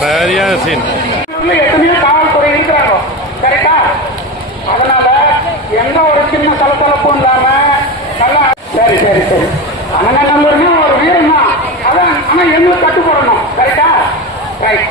சரியான சீன் எத்தனையோ காவல்துறை இருக்கிறாங்க. கரெக்டா அதனால எந்த ஒரு சின்ன சலசலப்பும் இல்லாம நல்லா சரி சரி சரி. அண்ணன் நம்பர்னா ஒரு வீரம் தான். அதான் ஆனா எங்களுக்கு கட்டுப்படணும். கரெக்டா ரைட்